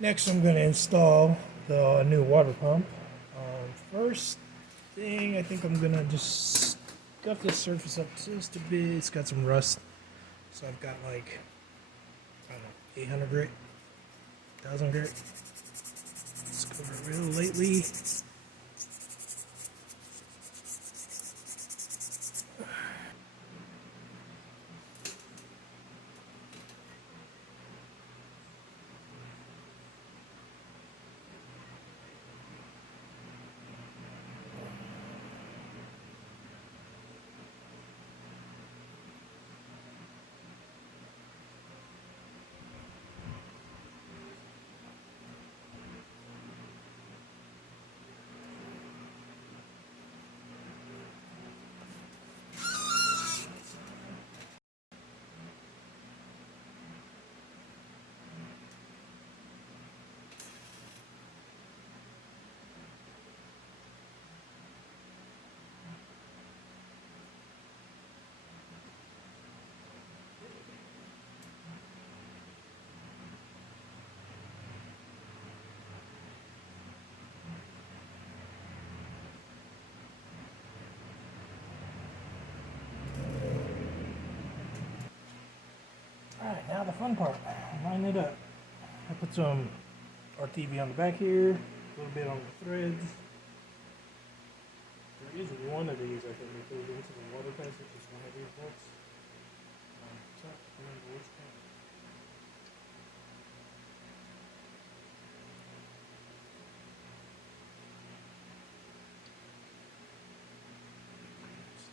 Next, I'm going to install the new water pump. First thing, I think I'm going to just scuff this surface up just a bit. It's got some rust. So I've got like, I don't know, 800 grit, 1000 grit. Let's cover it real lightly. Alright, now the fun part. Line it up. I put some RTV on the back here, a little bit on the threads. There is one of these I think that goes into the water passage, just one of these bolts. Top, remember which one.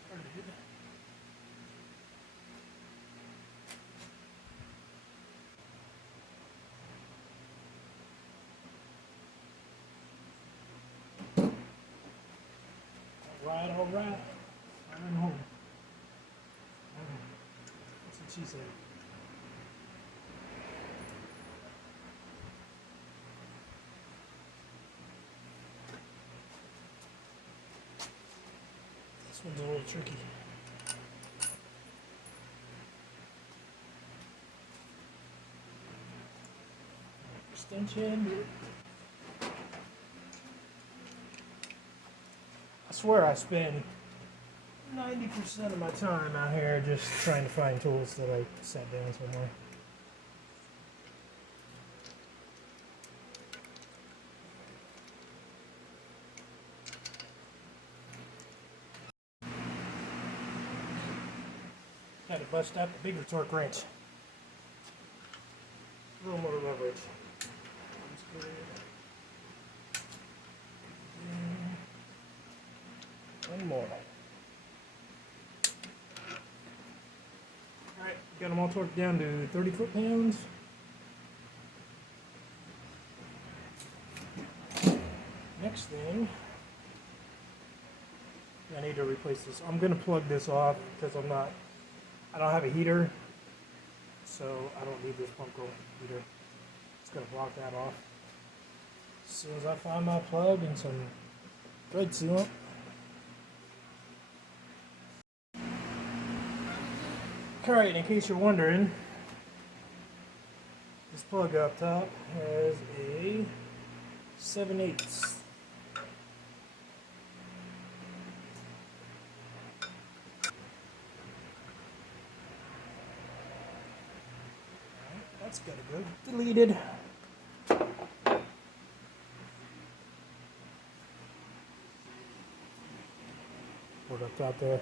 Started. All right. I'm home. That's what she said. This one's a little tricky. Extension. I swear I spend 90% of my time out here just trying to find tools that I set down somewhere. Had to bust out the bigger torque wrench. A little more leverage. One more. Alright, got them all torqued down to 30 foot-pounds. Next thing, I need to replace this. I'm going to plug this off because I don't have a heater, so I don't need this pump going heater. It's going to block that off. As soon as I find my plug and some thread sealant. Alright, in case you're wondering, this plug up top has a 7/8. That's gotta go deleted. Put it up top there.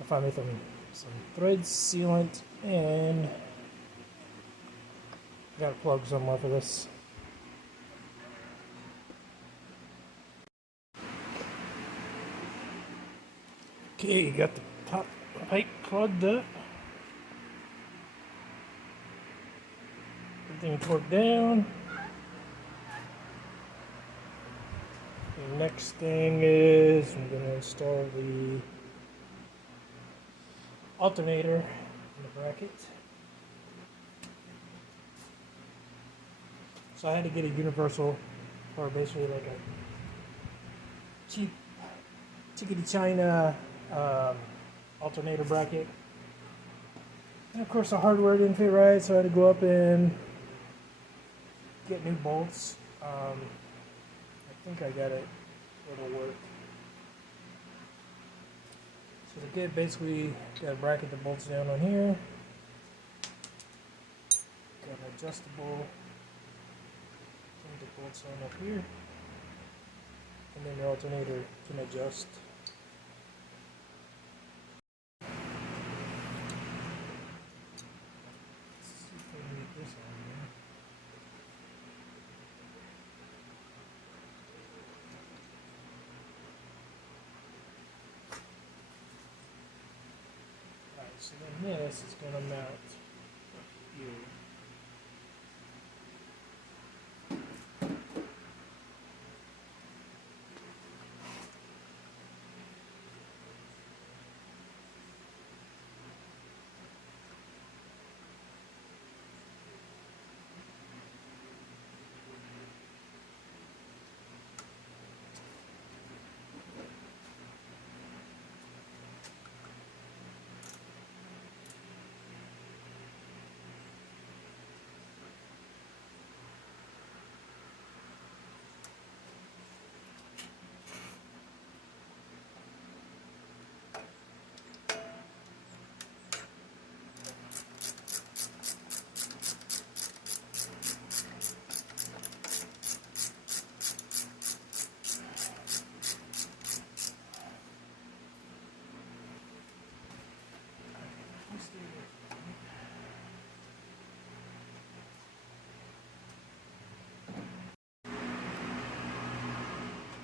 I found me some thread sealant and got a plug somewhere for this. Okay, got the top pipe plugged up. Everything torqued down. The next thing is I'm going to install the alternator in the bracket. So I had to get a universal, or basically like a cheap tickety China alternator bracket. And of course the hardware didn't fit right, so I had to go up and get new bolts. I think I got it. It'll work. So to get, basically, got to bracket the bolts down on here. Got an adjustable. Put the bolts on up here, and then the alternator can adjust. So then this is going to mount here.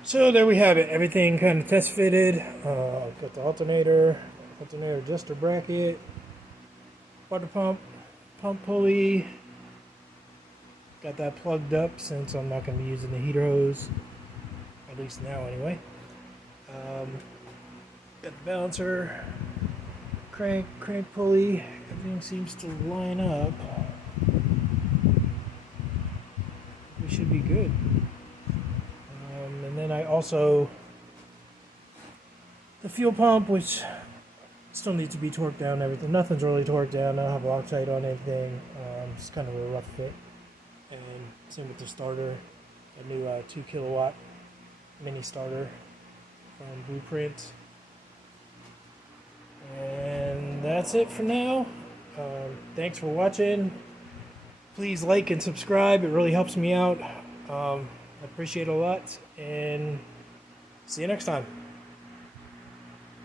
So there we have it. Everything kind of test fitted. Got the alternator adjuster bracket, water pump, pump pulley. Got that plugged up since I'm not going to be using the heater hose, at least now anyway. Got the balancer, crank pulley. Everything seems to line up. We should be good. And then I also, the fuel pump, which still needs to be torqued down and everything. Nothing's really torqued down. I don't have Loctite on anything. It's kind of a rough fit. And same with the starter, a new 2 kilowatt mini starter from Blueprint. And that's it for now. Thanks for watching. Please like and subscribe. It really helps me out. I appreciate it a lot. And see you next time.